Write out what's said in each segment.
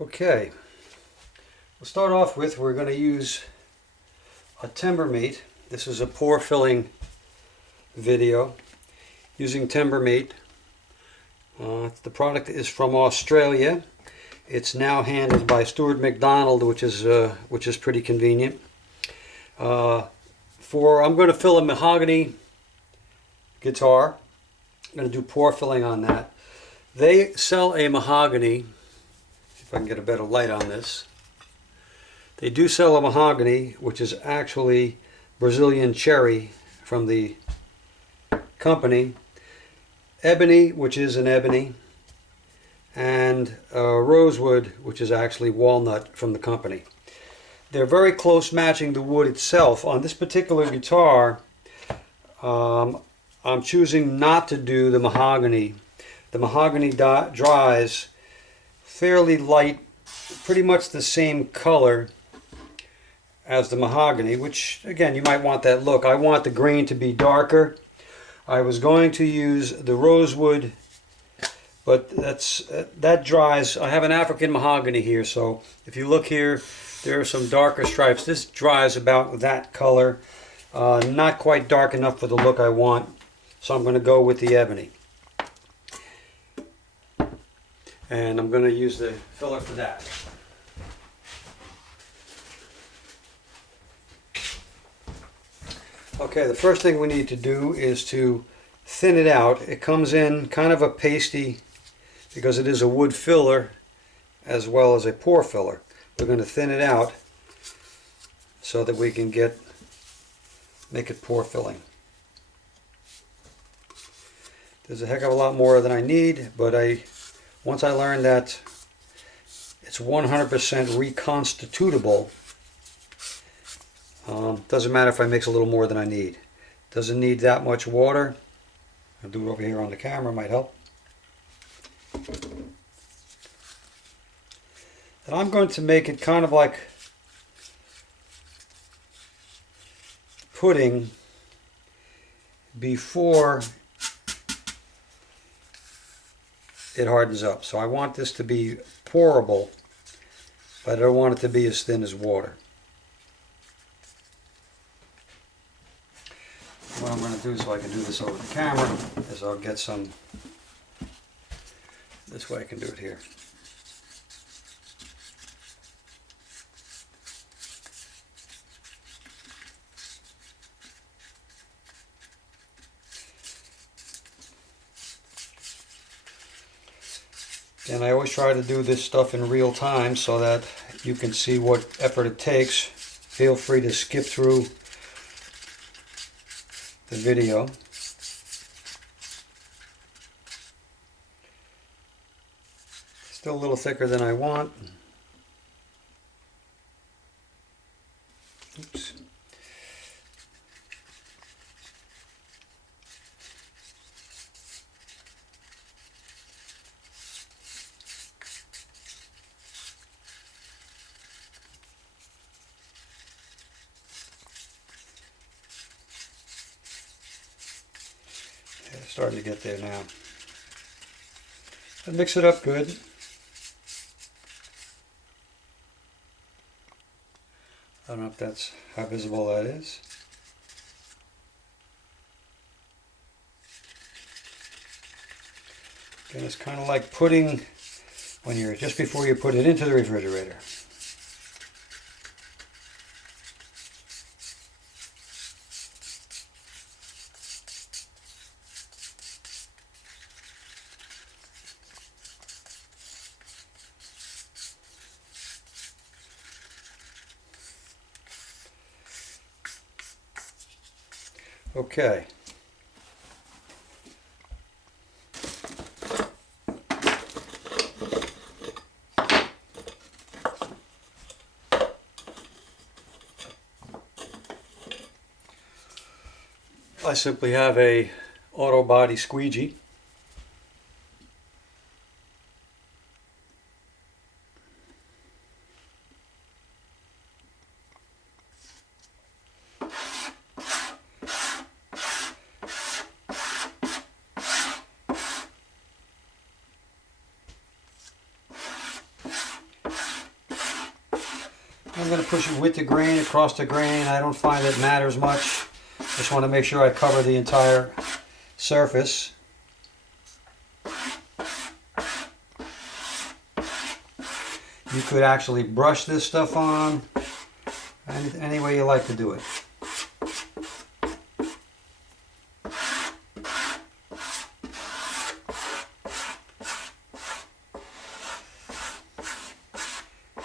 Okay, we'll start off with, we're going to use a Timbermate. This is a pore filling video using Timbermate. The product is from Australia. It's now handled by Stuart McDonald, which is pretty convenient. I'm going to fill a mahogany guitar. I'm going to do pore filling on that. They sell a mahogany. If I can get a better light on this. They do sell a mahogany, which is actually Brazilian cherry from the company, ebony, which is an ebony, and rosewood, which is actually walnut from the company. They're very close matching the wood itself. On this particular guitar, I'm choosing not to do the mahogany. The mahogany dries fairly light, pretty much the same color as the mahogany, which again, you might want that look. I want the grain to be darker. I was going to use the rosewood, but that dries. I have an African mahogany here, so if you look here, there are some darker stripes. This dries about that color, not quite dark enough for the look I want, so I'm going to go with the ebony. And I'm going to use the filler for that. Okay, the first thing we need to do is to thin it out. It comes in kind of a pasty because it is a wood filler as well as a pore filler. We're going to thin it out so that we can make it pore filling. There's a heck of a lot more than I need, but once I learned that it's 100% reconstitutable, doesn't matter if I mix a little more than I need. Doesn't need that much water. I'll do it over here on the camera, might help. And I'm going to make it kind of like pudding before it hardens up. So I want this to be pourable, but I don't want it to be as thin as water. What I'm going to do so I can do this over the camera is I'll get some, this way I can do it here. And I always try to do this stuff in real time so that you can see what effort it takes. Feel free to skip through the video. Still a little thicker than I want. Oops. Starting to get there now. And mix it up good. I don't know if that's how visible that is. Again, it's kind of like pudding when you're just before you put it into the refrigerator. Okay. I simply have a auto body squeegee. I'm going to push it with the grain, across the grain. I don't find it matters much. Just want to make sure I cover the entire surface. You could actually brush this stuff on any way you like to do it.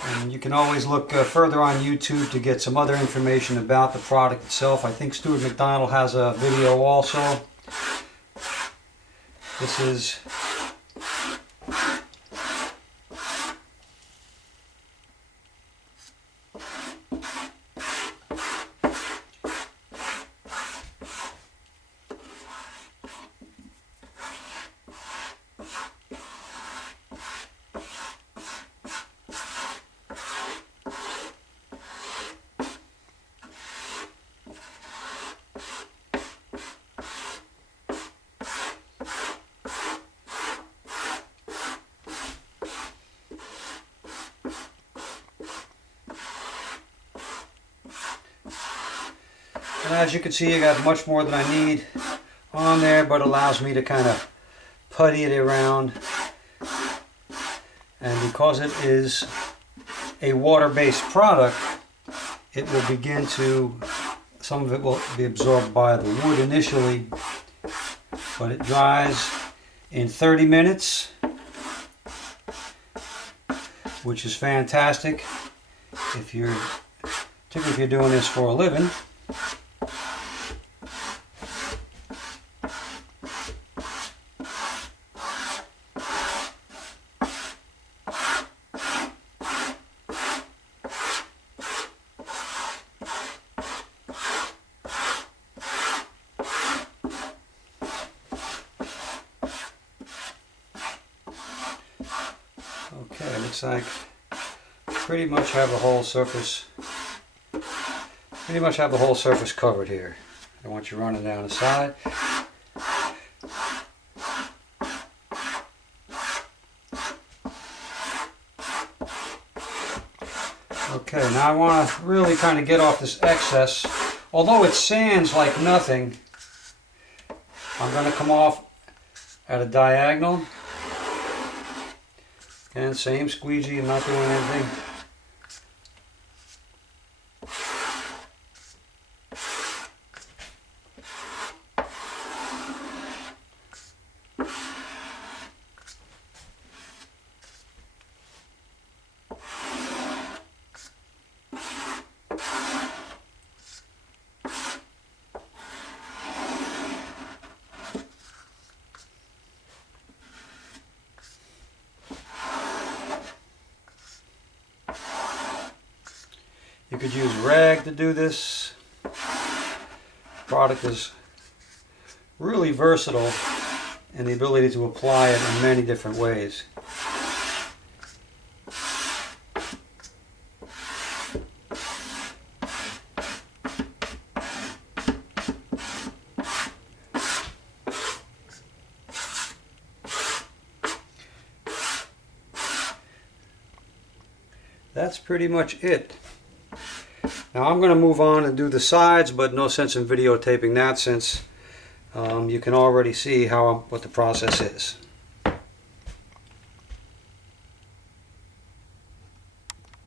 And you can always look further on YouTube to get some other information about the product itself. I think Stuart McDonald has a video also. This is and as you can see, I got much more than I need on there, but allows me to kind of putty it around. And because it is a water-based product, it will begin to, some of it will be absorbed by the wood initially, but it dries in 30 minutes, which is fantastic if you're, particularly if you're doing this for a living. Okay, looks like pretty much have the whole surface covered here. I want you running down the side. Okay, now I want to really kind of get off this excess. Although it sands like nothing, I'm going to come off at a diagonal. And same squeegee, I'm not doing anything. You could use rag to do this. The product is really versatile in the ability to apply it in many different ways. That's pretty much it. Now I'm going to move on and do the sides, but no sense in videotaping that since you can already see what the process is.